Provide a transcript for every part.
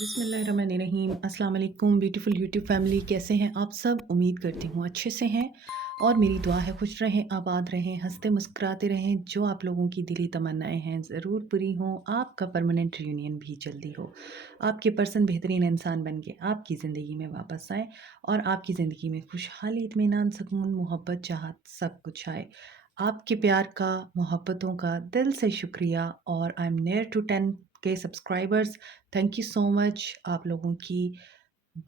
बिस्मिल्लाहिर्रहमानिर्रहीम। अस्सलाम वालेकुम ब्यूटीफुल यूट्यूब फैमिली, कैसे हैं आप सब? उम्मीद करती हूँ अच्छे से हैं और मेरी दुआ है खुश रहें, आबाद रहें, हंसते मुस्कुराते रहें। जो आप लोगों की दिली तमन्नाएं हैं ज़रूर पूरी हों। आपका परमानेंट रियूनियन भी जल्दी हो। आपके पर्सन बेहतरीन इंसान बन के आपकी ज़िंदगी में वापस आए और आपकी ज़िंदगी में खुशहाली, इत्मीनान, सुकून, मोहब्बत, चाहत सब कुछ आए। आपके प्यार का, मोहब्बतों का दिल से शुक्रिया। और आई एम नियर टू 10 के subscribers. Thank you so much आप लोगों की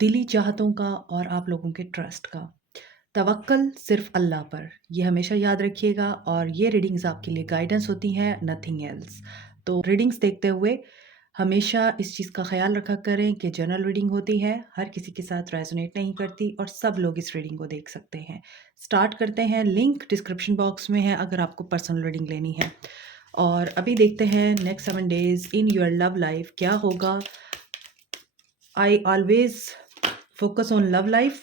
दिली चाहतों का और आप लोगों के ट्रस्ट का। तवक्कल सिर्फ अल्लाह पर, ये हमेशा याद रखिएगा। और ये रीडिंग्स आपके लिए गाइडेंस होती हैं, नथिंग एल्स। तो रीडिंग्स देखते हुए हमेशा इस चीज़ का ख्याल रखा करें कि जनरल रीडिंग होती है, हर किसी के साथ रेजोनेट नहीं करती और सब लोग इस रीडिंग को देख सकते हैं। स्टार्ट करते हैं। लिंक डिस्क्रिप्शन बॉक्स में है अगर आपको पर्सनल रीडिंग लेनी है। और अभी देखते हैं next 7 days in your love life क्या होगा। I always focus on love life,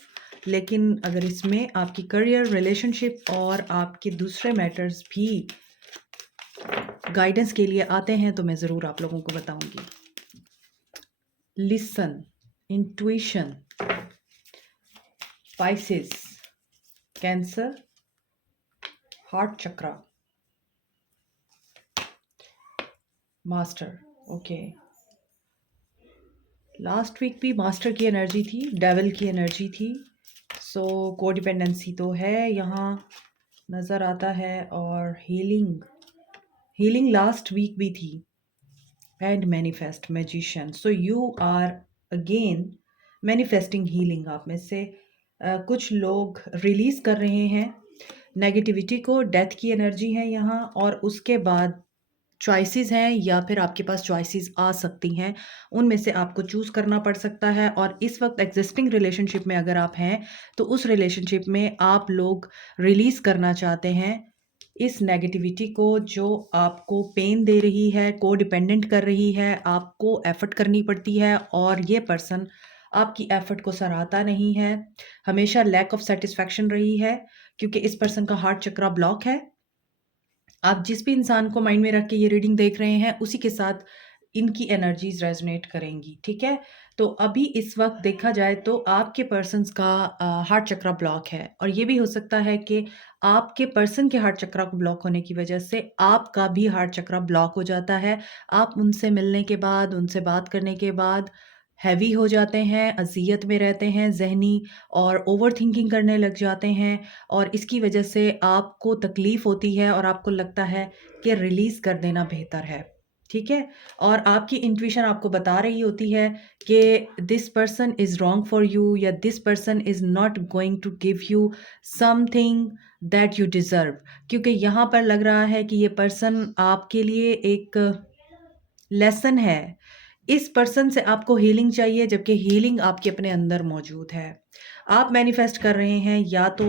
लेकिन अगर इसमें आपकी करियर, रिलेशनशिप और आपके दूसरे मैटर्स भी गाइडेंस के लिए आते हैं तो मैं ज़रूर आप लोगों को बताऊंगी। Listen, intuition, spices, cancer, heart chakra, master. Okay, last week भी मास्टर की एनर्जी थी, डेविल की एनर्जी थी। सो कोडिपेंडेंसी तो है यहाँ नज़र आता है। और हीलिंग लास्ट वीक भी थी। And manifest, magician. So you are again manifesting healing. आप में से कुछ लोग रिलीज कर रहे हैं नेगेटिविटी को। डेथ की एनर्जी है यहाँ। और उसके बाद चॉइसेस हैं या फिर आपके पास चॉइसेस आ सकती हैं, उनमें से आपको चूज़ करना पड़ सकता है। और इस वक्त एग्जिस्टिंग रिलेशनशिप में अगर आप हैं तो उस रिलेशनशिप में आप लोग रिलीज़ करना चाहते हैं इस नेगेटिविटी को जो आपको पेन दे रही है, को डिपेंडेंट कर रही है, आपको एफर्ट करनी पड़ती है और ये पर्सन आपकी एफर्ट को सराहता नहीं है। हमेशा लैक ऑफ सेटिस्फैक्शन रही है क्योंकि इस पर्सन का हार्ट चक्रा ब्लॉक है। आप जिस भी इंसान को माइंड में रख के ये रीडिंग देख रहे हैं उसी के साथ इनकी एनर्जीज रेजोनेट करेंगी, ठीक है? तो अभी इस वक्त देखा जाए तो आपके पर्सन्स का हार्ट चक्रा ब्लॉक है और ये भी हो सकता है कि आपके पर्सन के हार्ट चक्रा को ब्लॉक होने की वजह से आपका भी हार्ट चक्रा ब्लॉक हो जाता है। आप उनसे मिलने के बाद, उनसे बात करने के बाद हैवी हो जाते हैं, अज़ियत में रहते हैं ज़हनी, और ओवरथिंकिंग करने लग जाते हैं और इसकी वजह से आपको तकलीफ़ होती है और आपको लगता है कि रिलीज़ कर देना बेहतर है, ठीक है? और आपकी इंट्यूशन आपको बता रही होती है कि this person is wrong for you या this person is not going to give you something that you deserve. क्योंकि यहाँ पर लग रहा है कि ये पर्सन आपके लिए एक लेसन है। इस पर्सन से आपको हीलिंग चाहिए जबकि हीलिंग आपके अपने अंदर मौजूद है। आप मैनिफेस्ट कर रहे हैं या तो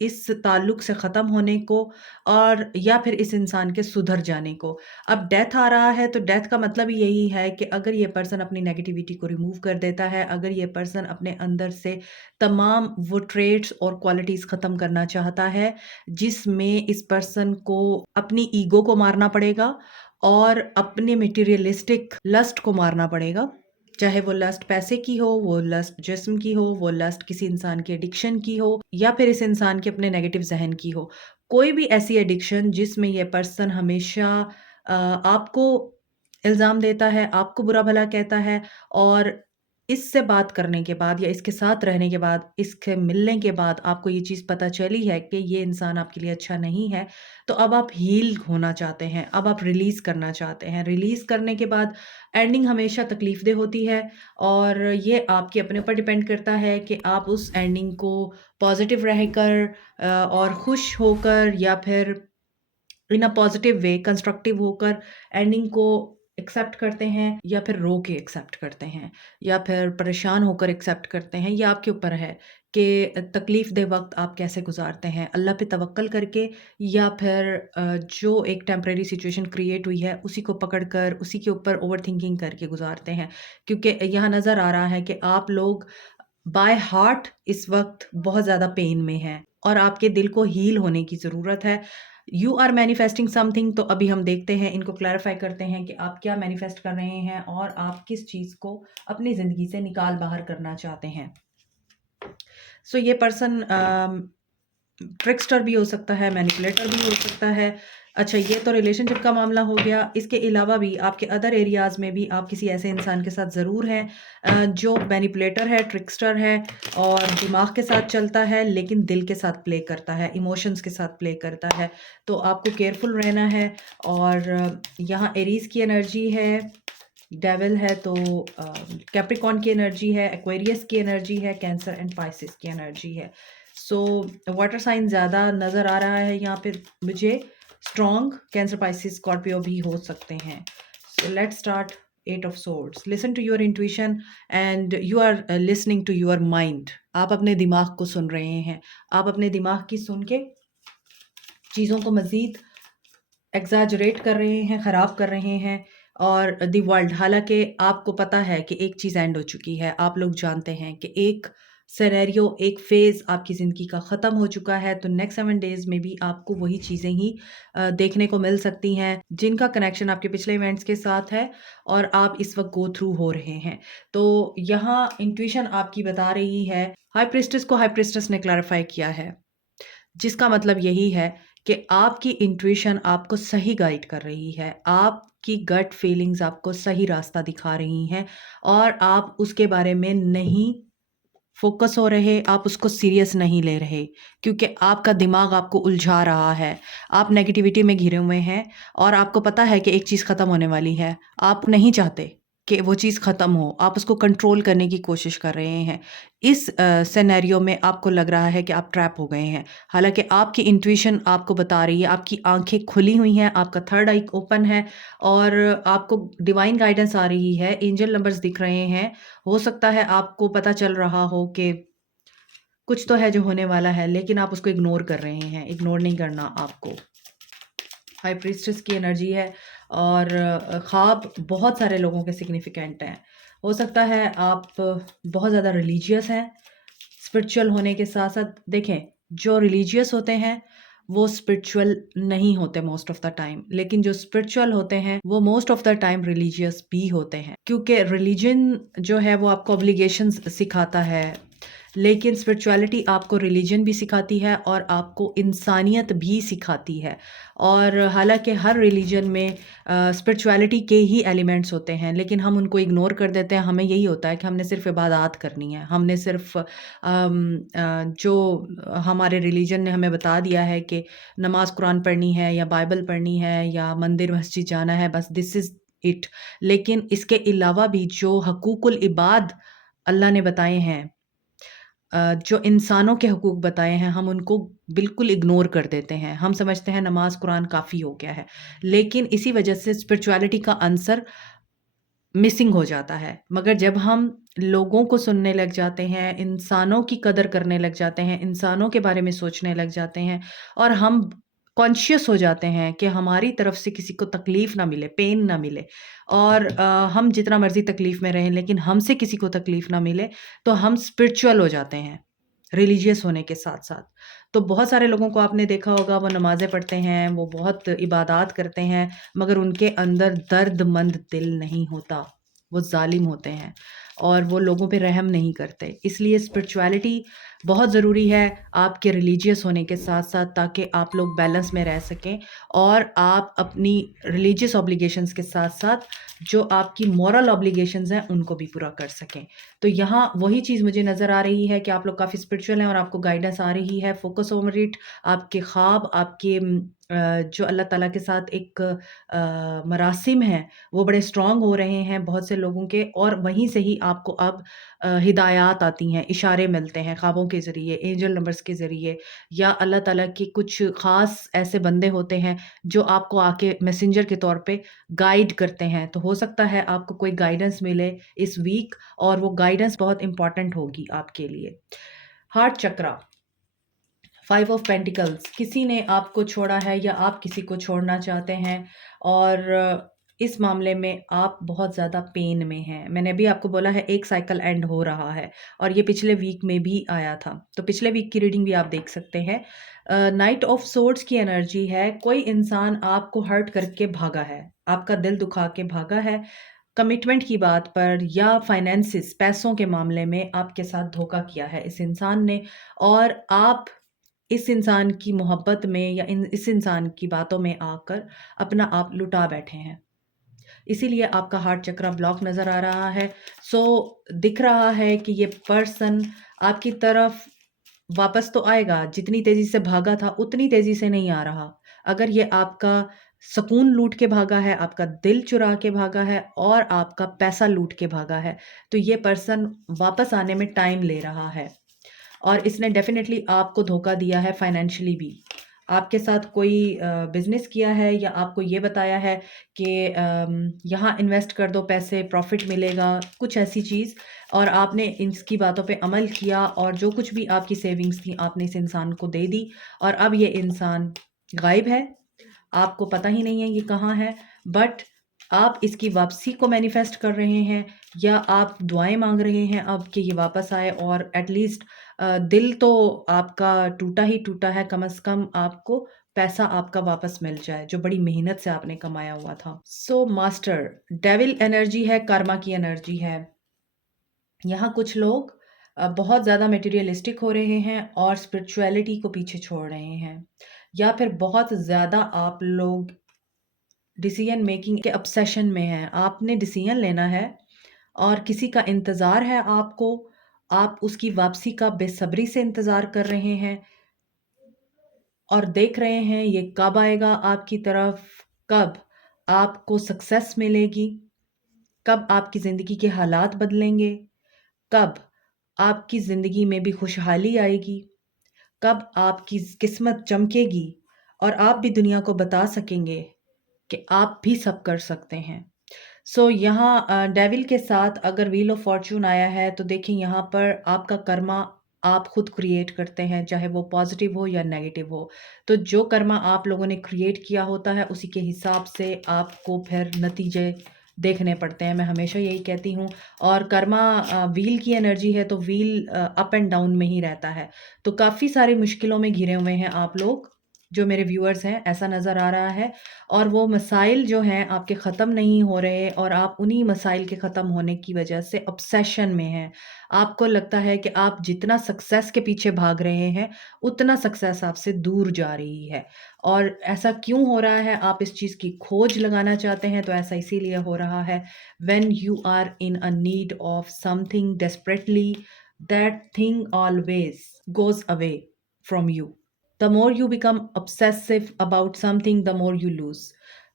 इस ताल्लुक से ख़त्म होने को और या फिर इस इंसान के सुधर जाने को। अब डेथ आ रहा है तो डेथ का मतलब ही यही है कि अगर ये पर्सन अपनी नेगेटिविटी को रिमूव कर देता है, अगर ये पर्सन अपने अंदर से तमाम वो ट्रेट्स और क्वालिटीज़ ख़त्म करना चाहता है जिसमें इस पर्सन को अपनी ईगो को मारना पड़ेगा और अपने मटेरियलिस्टिक लस्ट को मारना पड़ेगा। चाहे वो लस्ट पैसे की हो, वो लस्ट जिस्म की हो, वो लस्ट किसी इंसान की एडिक्शन की हो या फिर इस इंसान के अपने नेगेटिव ज़हन की हो। कोई भी ऐसी एडिक्शन जिसमें ये पर्सन हमेशा आपको इल्ज़ाम देता है, आपको बुरा-भला कहता है और इससे बात करने के बाद या इसके साथ रहने के बाद, इसके मिलने के बाद आपको ये चीज़ पता चली है कि ये इंसान आपके लिए अच्छा नहीं है, तो अब आप हील होना चाहते हैं, अब आप रिलीज़ करना चाहते हैं। रिलीज़ करने के बाद एंडिंग हमेशा तकलीफ़देह होती है और ये आपके अपने ऊपर डिपेंड करता है कि आप उस एंडिंग को पॉज़िटिव रहकर और खुश होकर या फिर इन अ पॉजिटिव वे कंस्ट्रक्टिव होकर एंडिंग को एक्सेप्ट करते हैं या फिर रो के एक्सेप्ट करते हैं या फिर परेशान होकर एक्सेप्ट करते हैं। ये आपके ऊपर है कि तकलीफ दे वक्त आप कैसे गुजारते हैं, अल्लाह पे तवक्कल करके या फिर जो एक टेम्परेरी सिचुएशन क्रिएट हुई है उसी को पकड़ कर उसी के ऊपर ओवर थिंकिंग करके गुजारते हैं। क्योंकि यहाँ नज़र आ रहा है कि आप लोग बाय हार्ट इस वक्त बहुत ज़्यादा पेन में हैं और आपके दिल को हील होने की ज़रूरत है। यू आर मैनिफेस्टिंग समथिंग, तो अभी हम देखते हैं, इनको क्लैरिफाई करते हैं कि आप क्या मैनिफेस्ट कर रहे हैं और आप किस चीज़ को अपनी ज़िंदगी से निकाल बाहर करना चाहते हैं। सो ये पर्सन ट्रिक्स्टर भी हो सकता है, मैनिपुलेटर भी हो सकता है। अच्छा, ये तो रिलेशनशिप का मामला हो गया। इसके अलावा भी आपके अदर एरियाज़ में भी आप किसी ऐसे इंसान के साथ ज़रूर हैं जो मैनिपुलेटर है, ट्रिक्स्टर है और दिमाग के साथ चलता है लेकिन दिल के साथ प्ले करता है, इमोशंस के साथ प्ले करता है। तो आपको केयरफुल रहना है। और यहाँ एरीज़ की एनर्जी है, डेविल है, तो कैप्रिकॉर्न की एनर्जी है, एक्वेरियस की एनर्जी है, कैंसर एंड पाइसिस की एनर्जी है। सो वाटर साइन ज़्यादा नज़र आ रहा है यहाँ पे मुझे। स्ट्रॉन्ग कैंसर, पाइसिस, स्कॉर्पियो भी हो सकते हैं। So let's start. Eight of swords, listen to your intuition and you are listening to your mind. आप अपने दिमाग को सुन रहे हैं, आप अपने दिमाग की सुन के चीज़ों को मज़ीद एग्जैजरेट कर रहे हैं, ख़राब कर रहे हैं। और दी वर्ल्ड, हालांकि आपको पता है कि एक चीज़ एंड हो चुकी है, आप लोग जानते हैं कि एक सिनेरियो, एक फ़ेज़ आपकी ज़िंदगी का ख़त्म हो चुका है। तो नेक्स्ट 7 डेज़ में भी आपको वही चीज़ें ही देखने को मिल सकती हैं जिनका कनेक्शन आपके पिछले इवेंट्स के साथ है और आप इस वक्त गो थ्रू हो रहे हैं। तो यहाँ इंट्यूशन आपकी बता रही है, हाई प्रिस्टेस को हाई प्रिस्टेस ने क्लैरिफाई किया है, जिसका मतलब यही है कि आपकी इंट्यूशन आपको सही गाइड कर रही है, आपकी गट फीलिंग्स आपको सही रास्ता दिखा रही हैं और आप उसके बारे में नहीं फोकस हो रहे, आप उसको सीरियस नहीं ले रहे क्योंकि आपका दिमाग आपको उलझा रहा है। आप नेगेटिविटी में घिरे हुए हैं और आपको पता है कि एक चीज़ ख़त्म होने वाली है। आप नहीं चाहते कि वो चीज़ ख़त्म हो, आप उसको कंट्रोल करने की कोशिश कर रहे हैं। इस सिनेरियो में आपको लग रहा है कि आप ट्रैप हो गए हैं। हालाँकि आपकी इंट्यूशन आपको बता रही है, आपकी आँखें खुली हुई हैं, आपका थर्ड आई ओपन है और आपको डिवाइन गाइडेंस आ रही है, एंजल नंबर्स दिख रहे हैं। हो सकता है आपको पता चल रहा हो कि कुछ तो है जो होने वाला है, लेकिन आप उसको इग्नोर कर रहे हैं। इग्नोर नहीं करना आपको। हाई प्रीस्टेस की एनर्जी है और ख्वाब बहुत सारे लोगों के सिग्निफिकेंट हैं। हो सकता है आप बहुत ज़्यादा रिलीजियस हैं, स्पिरिचुअल होने के साथ साथ। देखें, जो रिलीजियस होते हैं वो स्पिरिचुअल नहीं होते मोस्ट ऑफ द टाइम, लेकिन जो स्पिरिचुअल होते हैं वो most of the time religious भी होते हैं, क्योंकि रिलीजन जो है वो आपको ऑब्लिगेशंस सिखाता है, लेकिन स्पिरिचुअलिटी आपको रिलीजन भी सिखाती है और आपको इंसानियत भी सिखाती है। और हालांकि हर रिलीजन में स्पिरिचुअलिटी के ही एलिमेंट्स होते हैं, लेकिन हम उनको इग्नोर कर देते हैं। हमें यही होता है कि हमने सिर्फ इबादत करनी है, हमने सिर्फ जो हमारे रिलीजन ने हमें बता दिया है कि नमाज कुरान पढ़नी है या बाइबल पढ़नी है या मंदिर मस्जिद जाना है, बस दिस इज़ इट। लेकिन इसके अलावा भी जो हकूकुल इबाद अल्लाह ने बताए हैं, जो इंसानों के हकूक़ बताए हैं, हम उनको बिल्कुल इग्नोर कर देते हैं। हम समझते हैं नमाज़ कुरान काफ़ी हो गया है, लेकिन इसी वजह से स्पिरिचुअलिटी का आंसर मिसिंग हो जाता है। मगर जब हम लोगों को सुनने लग जाते हैं, इंसानों की कदर करने लग जाते हैं, इंसानों के बारे में सोचने लग जाते हैं और हम कॉन्शियस हो जाते हैं कि हमारी तरफ से किसी को तकलीफ़ ना मिले, पेन ना मिले और हम जितना मर्ज़ी तकलीफ़ में रहें, लेकिन हमसे किसी को तकलीफ़ ना मिले, तो हम स्पिरिचुअल हो जाते हैं, रिलीजियस होने के साथ-साथ। तो बहुत सारे लोगों को आपने देखा होगा, वो नमाज़ें पढ़ते हैं, वो बहुत इबादत करते हैं, मगर उनके अंदर दर्दमंद दिल नहीं होता। वो ज़ालिम होते हैं और वो लोगों पे रहम नहीं करते। इसलिए स्पिरिचुअलिटी बहुत ज़रूरी है आपके रिलीजियस होने के साथ-साथ, ताकि आप लोग बैलेंस में रह सकें और आप अपनी रिलीजियस ऑब्लिगेशंस के साथ-साथ जो आपकी मॉरल ऑब्लिगेशंस हैं, उनको भी पूरा कर सकें। तो यहाँ वही चीज़ मुझे नज़र आ रही है कि आप लोग काफ़ी स्पिरिचुअल हैं और आपको गाइडेंस आ रही है। Focus over it. आपके ख्वाब, आपके जो अल्लाह ताला के साथ एक मरासिम हैं, वो बड़े स्ट्रॉन्ग हो रहे हैं बहुत से लोगों के, और वहीं से ही आपको अब हिदायत आती हैं, इशारे मिलते हैं ख्वाबों के ज़रिए, एंजल नंबर्स के ज़रिए, या अल्लाह ताला के कुछ ख़ास ऐसे बंदे होते हैं जो आपको आके मैसेंजर के तौर पे गाइड करते हैं। तो हो सकता है आपको कोई गाइडेंस मिले इस वीक और वो गाइडेंस बहुत इम्पोर्टेंट होगी आपके लिए। हार्ट चक्रा, 5 ऑफ पेंटिकल्स, किसी ने आपको छोड़ा है या आप किसी को छोड़ना चाहते हैं और इस मामले में आप बहुत ज़्यादा पेन में हैं। मैंने अभी आपको बोला है एक साइकिल एंड हो रहा है और ये पिछले वीक में भी आया था। तो पिछले वीक की रीडिंग भी आप देख सकते हैं। नाइट ऑफ सोर्ड्स की एनर्जी है, कोई इंसान आपको हर्ट करके भागा है, आपका दिल दुखा के भागा है, कमिटमेंट की बात पर या फाइनेंसिस पैसों के मामले में आपके साथ धोखा किया है इस इंसान ने और आप इस इंसान की मोहब्बत में या इस इंसान की बातों में आकर अपना आप लुटा बैठे हैं। इसीलिए आपका हार्ट चक्र ब्लॉक नज़र आ रहा है। सो दिख रहा है कि ये पर्सन आपकी तरफ वापस तो आएगा, जितनी तेज़ी से भागा था उतनी तेज़ी से नहीं आ रहा। अगर ये आपका सुकून लूट के भागा है, आपका दिल चुरा के भागा है और आपका पैसा लूट के भागा है, तो ये पर्सन वापस आने में टाइम ले रहा है और इसने डेफ़िनेटली आपको धोखा दिया है फाइनेंशियली भी। आपके साथ कोई बिज़नेस किया है या आपको ये बताया है कि यहाँ इन्वेस्ट कर दो पैसे, प्रॉफ़िट मिलेगा, कुछ ऐसी चीज़ और आपने इसकी बातों पे अमल किया और जो कुछ भी आपकी सेविंग्स थी, आपने इस इंसान को दे दी और अब ये इंसान गायब है। आपको पता ही नहीं है ये कहाँ है, बट आप इसकी वापसी को मैनिफेस्ट कर रहे हैं या आप दुआएँ माँग रहे हैं अब कि ये वापस आए और एटलीस्ट दिल तो आपका टूटा ही टूटा है, कम से कम आपको पैसा आपका वापस मिल जाए, जो बड़ी मेहनत से आपने कमाया हुआ था। सो मास्टर, डेविल एनर्जी है, कर्मा की एनर्जी है। यहाँ कुछ लोग बहुत ज़्यादा मटेरियलिस्टिक हो रहे हैं और स्पिरिचुअलिटी को पीछे छोड़ रहे हैं या फिर बहुत ज़्यादा आप लोग डिसीजन मेकिंग के ऑब्सेशन में हैं। आपने डिसीजन लेना है और किसी का इंतज़ार है आपको, आप उसकी वापसी का बेसब्री से इंतज़ार कर रहे हैं और देख रहे हैं ये कब आएगा आपकी तरफ, कब आपको सक्सेस मिलेगी, कब आपकी ज़िंदगी के हालात बदलेंगे, कब आपकी ज़िंदगी में भी खुशहाली आएगी, कब आपकी किस्मत चमकेगी और आप भी दुनिया को बता सकेंगे कि आप भी सब कर सकते हैं। सो यहाँ डेविल के साथ अगर व्हील ऑफ फॉर्च्यून आया है तो देखिए यहाँ पर आपका कर्मा आप खुद क्रिएट करते हैं, चाहे वो पॉजिटिव हो या नेगेटिव हो। तो जो कर्मा आप लोगों ने क्रिएट किया होता है उसी के हिसाब से आपको फिर नतीजे देखने पड़ते हैं। मैं हमेशा यही कहती हूँ और कर्मा व्हील की एनर्जी है तो व्हील अप एंड डाउन में ही रहता है। तो काफ़ी सारी मुश्किलों में घिरे हुए हैं आप लोग, जो मेरे व्यूअर्स हैं, ऐसा नज़र आ रहा है और वो मसाइल जो हैं आपके ख़त्म नहीं हो रहे और आप उन्हीं मसाइल के ख़त्म होने की वजह से ऑब्सेशन में हैं। आपको लगता है कि आप जितना सक्सेस के पीछे भाग रहे हैं, उतना सक्सेस आपसे दूर जा रही है और ऐसा क्यों हो रहा है? आप इस चीज़ की खोज लगाना चाहते हैं, तो ऐसा इसीलिए हो रहा है when you are in a need of something desperately, that thing always goes away from you. The more you become obsessive about something the more you lose.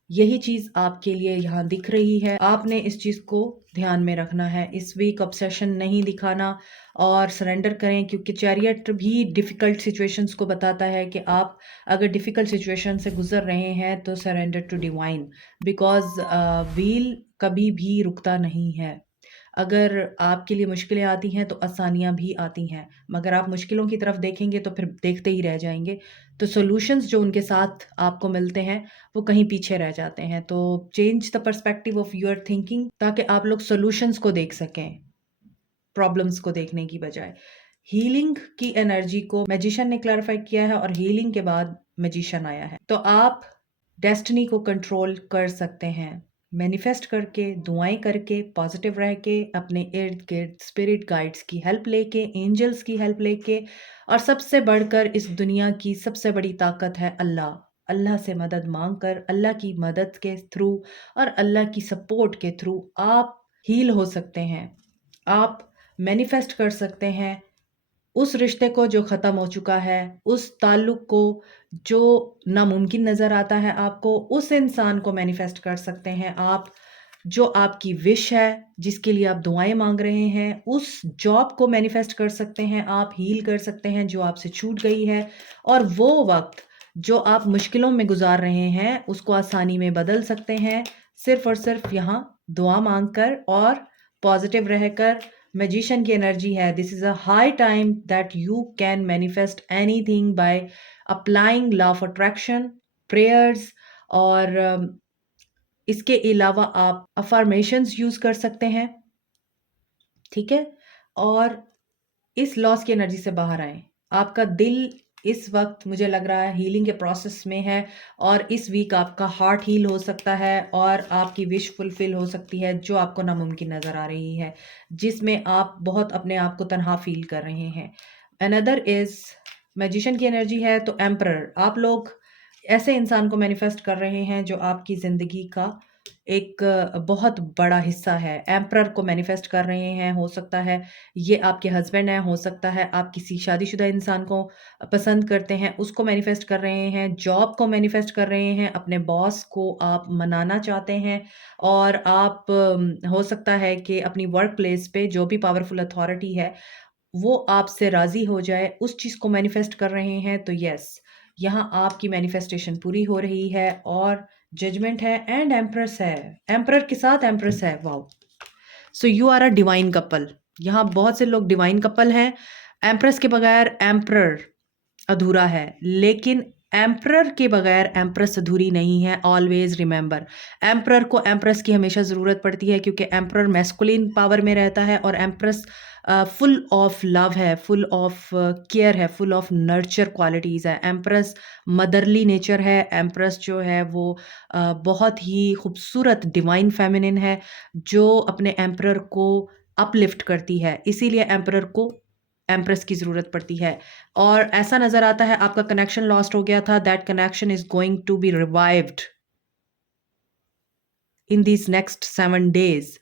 यही चीज़ आपके लिए यहाँ दिख रही है। आपने इस चीज़ को ध्यान में रखना है। इस वीक ऑब्सेशन नहीं दिखाना और सरेंडर करें क्योंकि चैरियट भी डिफ़िकल्ट सिचुएशंस को बताता है कि आप अगर डिफ़िकल्ट सिचुएशन से गुज़र रहे हैं तो surrender to divine because wheel कभी भी रुकता नहीं है। अगर आपके लिए मुश्किलें आती हैं तो आसानियाँ भी आती हैं, मगर आप मुश्किलों की तरफ देखेंगे तो फिर देखते ही रह जाएँगे। तो सॉल्यूशंस जो उनके साथ आपको मिलते हैं, वो कहीं पीछे रह जाते हैं। तो change the perspective of your thinking ताकि आप लोग सॉल्यूशंस को देख सकें, प्रॉब्लम्स को देखने की बजाय। हीलिंग की एनर्जी को मैजिशियन ने क्लैरिफ़ाई किया है और हीलिंग के बाद मैजिशियन आया है। तो आप डेस्टिनी को कंट्रोल कर सकते हैं। मैनिफेस्ट करके, दुआएँ करके, पॉज़िटिव रह के, अपने इर्द-गिर्द स्पिरिट गाइड्स की हेल्प लेके, एंजल्स की हेल्प लेके और सबसे बढ़कर इस दुनिया की सबसे बड़ी ताकत है अल्लाह। अल्लाह से मदद माँग कर, अल्लाह की मदद के थ्रू और अल्लाह की सपोर्ट के थ्रू आप हील हो सकते हैं। आप मैनिफेस्ट कर सकते हैं उस रिश्ते को जो ख़त्म हो चुका है, उस ताल्लुक को जो नामुमकिन नज़र आता है आपको, उस इंसान को मैनिफेस्ट कर सकते हैं आप, जो आपकी विश है, जिसके लिए आप दुआएँ माँग रहे हैं, उस जॉब को मैनिफेस्ट कर सकते हैं आप, हील कर सकते हैं जो आपसे छूट गई है और वो वक़्त जो आप मुश्किलों में गुज़ार रहे हैं, उसको आसानी में बदल सकते हैं, सिर्फ़ और सिर्फ़ यहाँ दुआ माँग कर और पॉज़िटिव रहकर। मैजिशियन की एनर्जी है, this is a high time that you can manifest anything by applying law of attraction, prayers और इसके अलावा आप अफ़र्मेशंस यूज़ कर सकते हैं, ठीक है? और इस लॉस की एनर्जी से बाहर आएँ। आपका दिल इस वक़्त मुझे लग रहा है हीलिंग के प्रोसेस में है और इस वीक आपका हार्ट हील हो सकता है और आपकी विश फुलफ़िल हो सकती है जो आपको नामुमकिन नज़र आ रही है, जिसमें आप बहुत अपने आप को तन्हा फ़ील कर रहे हैं। अनदर इज़ मैजिशियन की एनर्जी है तो एम्परर। आप लोग ऐसे इंसान को मैनिफेस्ट कर रहे हैं जो आपकी ज़िंदगी का एक बहुत बड़ा हिस्सा है। एम्परर को मैनिफेस्ट कर रहे हैं, हो सकता है ये आपके हस्बैंड हैं, हो सकता है आप किसी शादीशुदा इंसान को पसंद करते हैं, उसको मैनिफेस्ट कर रहे हैं, जॉब को मैनिफेस्ट कर रहे हैं, अपने बॉस को आप मनाना चाहते हैं और आप हो सकता है कि अपनी वर्क प्लेस पे जो भी पावरफुल अथॉरिटी है, वो आपसे राज़ी हो जाए, उस चीज़ को मैनिफेस्ट कर रहे हैं, तो येस, यहाँ आपकी मैनिफेस्टेशन पूरी हो रही है और जजमेंट है एंड एम्प्रेस है। एम्परर के साथ एम्प्रेस है, wow! So you are a divine couple. यहाँ बहुत से लोग डिवाइन कपल हैं। एम्प्रेस के बगैर एम्परर अधूरा है, लेकिन एम्परर के बगैर एम्प्रेस अधूरी नहीं है। ऑलवेज रिमेंबर, एम्परर को एम्प्रेस की हमेशा ज़रूरत पड़ती है क्योंकि एम्परर मैस्कुलिन पावर में रहता है और एम्प्रेस फुल ऑफ लव है, फुल ऑफ केयर है, फुल ऑफ नर्चर क्वालिटीज़ है। एम्प्रेस मदरली नेचर है। एम्प्रेस जो है वो बहुत ही खूबसूरत डिवाइन फेमिनिन है जो अपने एम्परर को अपलिफ्ट करती है, इसीलिए एम्परर को एम्प्रेस की ज़रूरत पड़ती है। और ऐसा नज़र आता है आपका कनेक्शन लॉस्ट हो गया था, that connection is going to be revived in these next 7 days.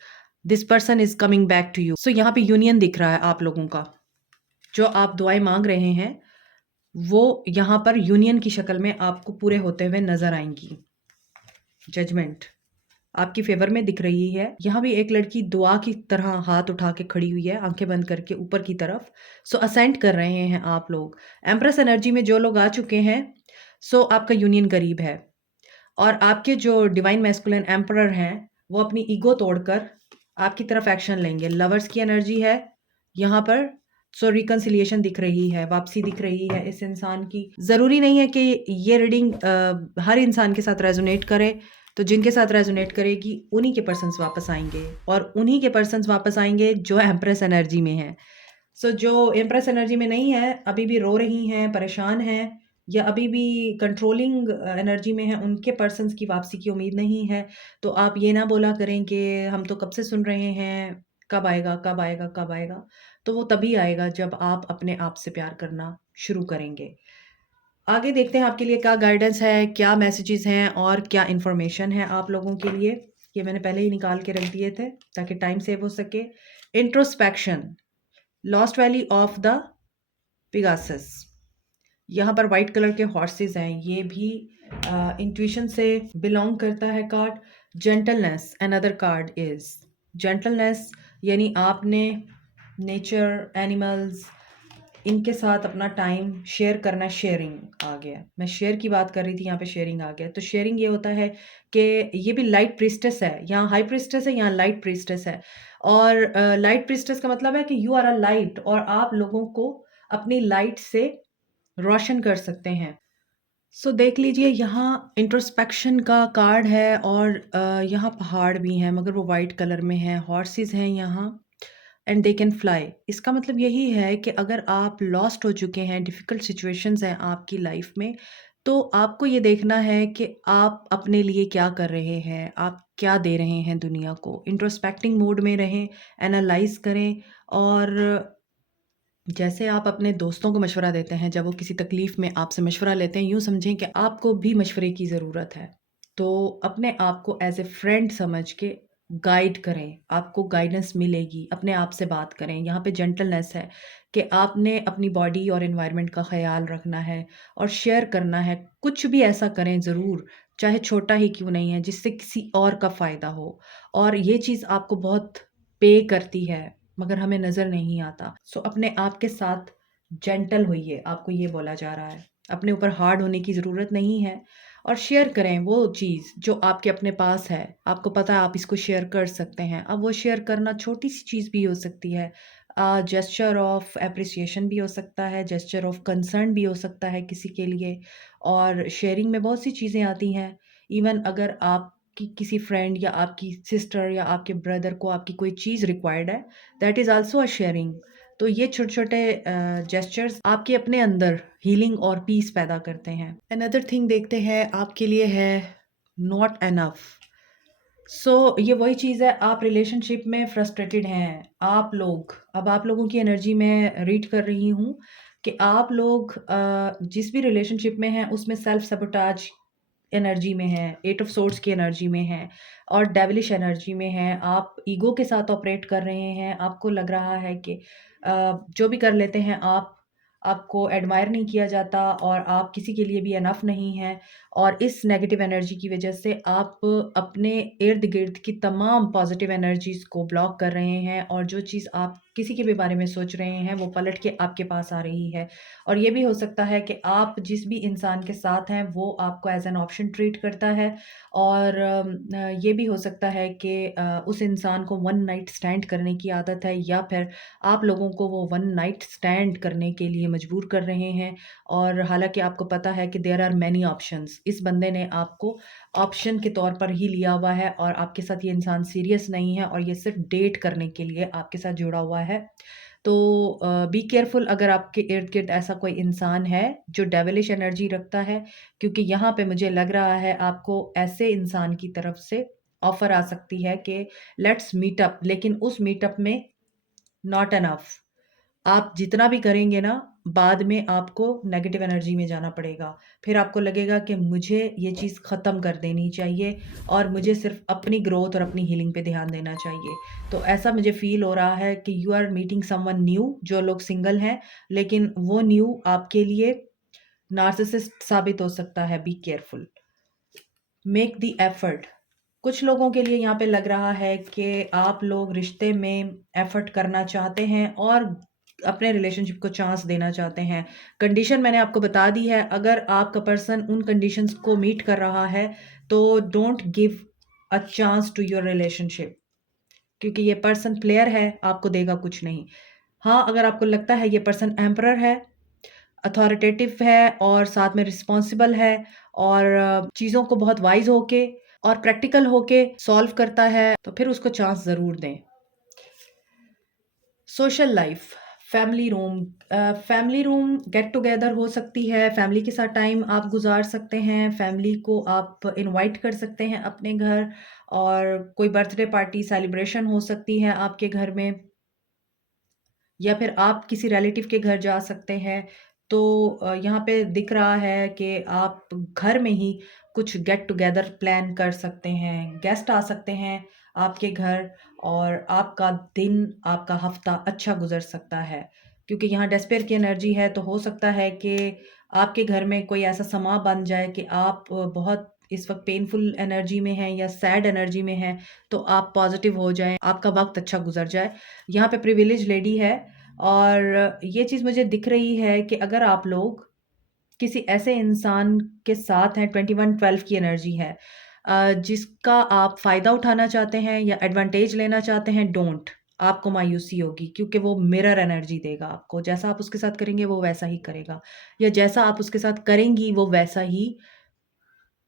This person is coming back to you. So यहाँ पे यूनियन दिख रहा है आप लोगों का। जो आप दुआएँ माँग रहे हैं, वो यहाँ पर यूनियन की शक्ल में आपको पूरे होते हुए नज़र आएँगी। जजमेंट आपकी फ़ेवर में दिख रही है। यहाँ भी एक लड़की दुआ की तरह हाथ उठा के खड़ी हुई है, आँखें बंद करके ऊपर की तरफ। सो असेंड कर रहे हैं आप लोग। एम्प्रेस एनर्जी में जो लोग आ चुके हैं, सो आपका यूनियन करीब है और आपके जो डिवाइन मैस्कुलिन एम्परर हैं, वो अपनी ईगो तोड़कर आपकी तरफ एक्शन लेंगे। लवर्स की एनर्जी है यहाँ पर, सो रिकंसिलिएशन दिख रही है, वापसी दिख रही है इस इंसान की। ज़रूरी नहीं है कि ये रीडिंग हर इंसान के साथ रेजोनेट करे, तो जिनके साथ रेजोनेट करेगी उन्हीं के पर्सन्स वापस आएँगे और उन्हीं के पर्सन्स वापस आएँगे जो एम्प्रेस एनर्जी में हैं। सो जो एम्प्रेस एनर्जी में नहीं है, अभी भी रो रही हैं, परेशान हैं या अभी भी कंट्रोलिंग एनर्जी में हैं, उनके पर्सन्स की वापसी की उम्मीद नहीं है। तो आप ये ना बोला करें कि हम तो कब से सुन रहे हैं, कब आएगा, कब आएगा, कब आएगा? तो वो तभी आएगा जब आप अपने आप से प्यार करना शुरू करेंगे। आगे देखते हैं आपके लिए क्या गाइडेंस है, क्या मैसेजेस हैं और क्या इन्फॉर्मेशन है आप लोगों के लिए। ये मैंने पहले ही निकाल के रख दिए थे ताकि टाइम सेव हो सके। Introspection, lost valley of the Pegasus. यहाँ पर वाइट कलर के हॉर्सेस हैं, ये भी इंट्यूशन से बिलोंग करता है card. Gentleness, another card is gentleness, यानी आपने नेचर, एनिमल्स, इनके साथ अपना टाइम शेयर करना। शेयरिंग आ गया, मैं शेयर की बात कर रही थी, यहाँ पे शेयरिंग आ गया। तो शेयरिंग ये होता है कि ये भी लाइट प्रीस्टेस है, यहाँ हाई प्रीस्टेस है, यहाँ लाइट प्रीस्टेस है। और लाइट प्रीस्टेस का मतलब है कि यू आर अ लाइट और आप लोगों को अपनी लाइट से रोशन कर सकते हैं। सो देख लीजिए, यहाँ इंट्रोस्पेक्शन का कार्ड है और यहाँ पहाड़ भी हैं मगर वो वाइट कलर में है, हॉर्सेस हैं यहाँ एंड दे कैन फ्लाई। इसका मतलब यही है कि अगर आप लॉस्ट हो चुके हैं, डिफ़िकल्ट सिचुएशंस हैं आपकी लाइफ में, तो आपको ये देखना है कि आप अपने लिए क्या कर रहे हैं, आप क्या दे रहे हैं दुनिया को। इंट्रोस्पेक्टिंग मोड में रहें, एनालाइज़ करें और जैसे आप अपने दोस्तों को मशवरा देते हैं, जब वो किसी तकलीफ़ में आपसे मशवरा लेते हैं, यूँ समझें कि आपको भी मशवरे की ज़रूरत है। तो अपने आप को एज़ ए फ्रेंड समझ के गाइड करें, आपको गाइडेंस मिलेगी। अपने आप से बात करें, यहाँ पे जेंटलनेस है कि आपने अपनी बॉडी और एनवायरनमेंट का ख़्याल रखना है और शेयर करना है। कुछ भी ऐसा करें ज़रूर, चाहे छोटा ही क्यों नहीं है, जिससे किसी और का फ़ायदा हो और ये चीज़ आपको बहुत पे करती है। मगर हमें नज़र नहीं आता। सो अपने आप के साथ जेंटल होइए, आपको ये बोला जा रहा है। अपने ऊपर हार्ड होने की ज़रूरत नहीं है और शेयर करें वो चीज़ जो आपके अपने पास है। आपको पता है आप इसको शेयर कर सकते हैं। अब वो शेयर करना छोटी-सी चीज़ भी हो सकती है। जेस्चर ऑफ एप्रिसिएशन भी हो सकता है, जेस्चर ऑफ कंसर्न भी हो सकता है किसी के लिए और शेयरिंग में बहुत सी चीज़ें आती हैं। इवन अगर आप आपकी किसी फ्रेंड या आपकी सिस्टर या आपके ब्रदर को आपकी कोई चीज़ रिक्वायर्ड है, that is also a sharing. तो ये छोटे-छोटे जेस्चर्स आपके अपने अंदर हीलिंग और पीस पैदा करते हैं। अनदर थिंग देखते हैं आपके लिए है नॉट एनफ। ये वही चीज़ है, आप रिलेशनशिप में फ्रस्ट्रेटेड हैं, आप लोग। अब आप लोगों की एनर्जी मैं रीड कर रही हूँ कि आप लोग जिस भी रिलेशनशिप में हैं उसमें सेल्फ सैबोटाज एनर्जी में हैं, एट ऑफ सोर्ड्स की एनर्जी में हैं और डेविलिश एनर्जी में हैं। आप ईगो के साथ ऑपरेट कर रहे हैं, आपको लग रहा है कि जो भी कर लेते हैं आप, आपको एडमायर नहीं किया जाता और आप किसी के लिए भी इनफ नहीं हैं। और इस नेगेटिव एनर्जी की वजह से आप अपने इर्द-गिर्द की तमाम पॉज़िटिव एनर्जीज़ को ब्लॉक कर रहे हैं और जो चीज़ आप किसी के भी बारे में सोच रहे हैं, वो पलट के आपके पास आ रही है। और ये भी हो सकता है कि आप जिस भी इंसान के साथ हैं, वो आपको एज़ एन ऑप्शन ट्रीट करता है और ये भी हो सकता है कि उस इंसान को वन नाइट स्टैंड करने की आदत है या फिर आप लोगों को वो वन नाइट स्टैंड करने के लिए मजबूर कर रहे हैं। और हालाँकि आपको पता है कि देयर आर मैनी ऑप्शंस। इस बंदे ने आपको ऑप्शन के तौर पर ही लिया हुआ है और आपके साथ ये इंसान सीरियस नहीं है और ये सिर्फ़ डेट करने के लिए आपके साथ जुड़ा हुआ है। तो बी केयरफुल अगर आपके इर्द-गिर्द ऐसा कोई इंसान है जो डेविलिश एनर्जी रखता है, क्योंकि यहाँ पे मुझे लग रहा है आपको ऐसे इंसान की तरफ से ऑफ़र आ सकती है कि लेट्स मीट अप, लेकिन उस मीटअप में नॉट एनफ। आप जितना भी करेंगे ना, बाद में आपको नेगेटिव एनर्जी में जाना पड़ेगा। फिर आपको लगेगा कि मुझे ये चीज़ ख़त्म कर देनी चाहिए और मुझे सिर्फ़ अपनी ग्रोथ और अपनी हीलिंग पे ध्यान देना चाहिए। तो ऐसा मुझे फ़ील हो रहा है कि you are meeting someone new, जो लोग सिंगल हैं, लेकिन वो न्यू आपके लिए नार्सिसिस्ट साबित हो सकता है। Be careful. Make the effort. कुछ लोगों के लिए यहाँ पे लग रहा है कि आप लोग रिश्ते में एफर्ट करना चाहते हैं और अपने रिलेशनशिप को चांस देना चाहते हैं। कंडीशन मैंने आपको बता दी है, अगर आपका पर्सन उन कंडीशंस को मीट कर रहा है तो don't give a chance to your relationship, क्योंकि ये पर्सन प्लेयर है, आपको देगा कुछ नहीं। हाँ, अगर आपको लगता है ये पर्सन एम्परर है, अथॉरिटेटिव है और साथ में रिस्पॉन्सिबल है और चीज़ों को बहुत वाइज़ होके और प्रैक्टिकल होके सॉल्व करता है, तो फिर उसको चांस ज़रूर दें। Social life, family room get together हो सकती है, फैमिली के साथ टाइम आप गुजार सकते हैं, फैमिली को आप इनवाइट कर सकते हैं अपने घर और कोई बर्थडे पार्टी सेलिब्रेशन हो सकती है आपके घर में या फिर आप किसी रिलेटिव के घर जा सकते हैं। तो यहाँ पे दिख रहा है कि आप घर में ही कुछ गेट टुगेदर प्लान कर सकते हैं, गेस्ट आ सकते हैं आपके घर और आपका दिन, आपका हफ्ता अच्छा गुजर सकता है। क्योंकि यहाँ डेस्पेयर की एनर्जी है, तो हो सकता है कि आपके घर में कोई ऐसा समा बन जाए कि आप बहुत इस वक़्त पेनफुल एनर्जी में हैं या सैड एनर्जी में हैं, तो आप पॉज़िटिव हो जाएँ, आपका वक़्त अच्छा गुज़र जाए। यहाँ पे प्रिविलेज लेडी है और ये चीज़ मुझे दिख रही है कि अगर आप लोग किसी ऐसे इंसान के साथ हैं, 2112 की एनर्जी है, जिसका आप फ़ायदा उठाना चाहते हैं या एडवांटेज लेना चाहते हैं, डोंट। आपको मायूसी होगी क्योंकि वो मिरर एनर्जी देगा आपको। जैसा आप उसके साथ करेंगे, वो वैसा ही करेगा या जैसा आप उसके साथ करेंगी, वो वैसा ही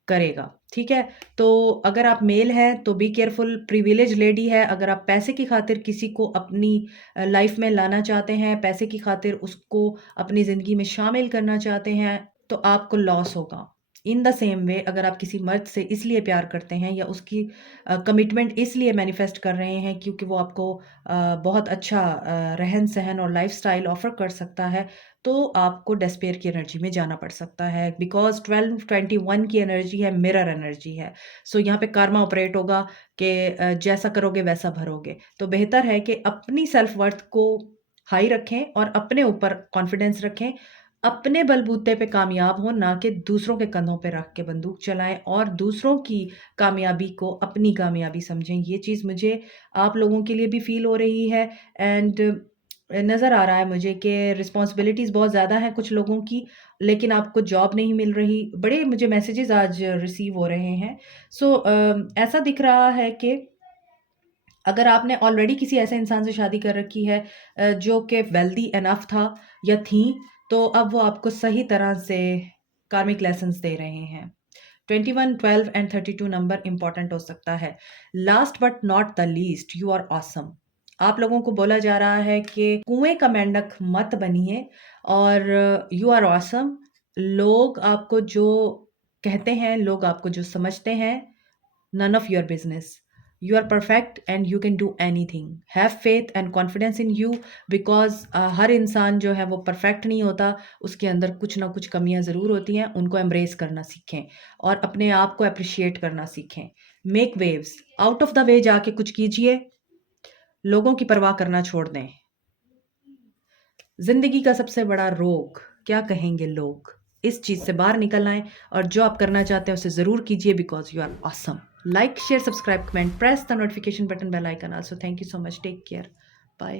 करेगा, ठीक है? तो अगर आप मेल हैं तो बी केयरफुल, प्रिविलेज लेडी है, अगर आप पैसे की खातिर किसी को अपनी लाइफ में लाना चाहते हैं, पैसे की खातिर उसको अपनी ज़िंदगी में शामिल करना चाहते हैं, तो आपको लॉस होगा। इन द सेम वे अगर आप किसी मर्द से इसलिए प्यार करते हैं या उसकी कमिटमेंट इसलिए मैनिफेस्ट कर रहे हैं क्योंकि वो आपको बहुत अच्छा रहन-सहन और लाइफ़स्टाइल ऑफ़र कर सकता है, तो आपको डेस्पेयर की एनर्जी में जाना पड़ सकता है बिकॉज़ 1221 की एनर्जी है, मिरर एनर्जी है। यहाँ पे कर्मा ऑपरेट होगा कि जैसा करोगे वैसा भरोगे। तो बेहतर है कि अपनी सेल्फ वर्थ को हाई रखें और अपने ऊपर कॉन्फिडेंस रखें। अपने बलबूते पे कामयाब हों, ना कि दूसरों के कंधों पे रख के बंदूक चलाएँ और दूसरों की कामयाबी को अपनी कामयाबी समझें। ये चीज़ मुझे आप लोगों के लिए भी फ़ील हो रही है एंड नज़र आ रहा है मुझे कि रिस्पॉन्सिबिलिटीज़ बहुत ज़्यादा हैं कुछ लोगों की, लेकिन आपको जॉब नहीं मिल रही। बड़े मुझे मैसेजेज़ आज रिसीव हो रहे हैं। ऐसा दिख रहा है कि अगर आपने ऑलरेडी किसी ऐसे इंसान से शादी कर रखी है जो कि वेल्दी इनफ था या थी, तो अब वो आपको सही तरह से कार्मिक लेसन्स दे रहे हैं। 21, 12 एंड 32 नंबर इंपॉर्टेंट हो सकता है। Last but not the least, you are awesome. आप लोगों को बोला जा रहा है कि कुएं का मेंढक मत बनिए और यू आर ऑसम। लोग आपको जो कहते हैं, लोग आपको जो समझते हैं, none of your business. You are perfect and you can do anything. Have faith and confidence in you because हर इंसान जो है वो परफेक्ट नहीं होता, उसके अंदर कुछ ना कुछ कमियां ज़रूर होती हैं। उनको एम्ब्रेस करना सीखें और अपने आप को अप्रिशिएट करना सीखें। Make waves, out of the way जाके कुछ कीजिए, लोगों की परवाह करना छोड़ दें। जिंदगी का सबसे बड़ा रोग क्या कहेंगे लोग, इस चीज से बाहर निकल आए और जो आप करना चाहते हैं उसे जरूर कीजिए because you are awesome. Like share subscribe comment press the notification button bell icon also. Thank you so much, take care, bye.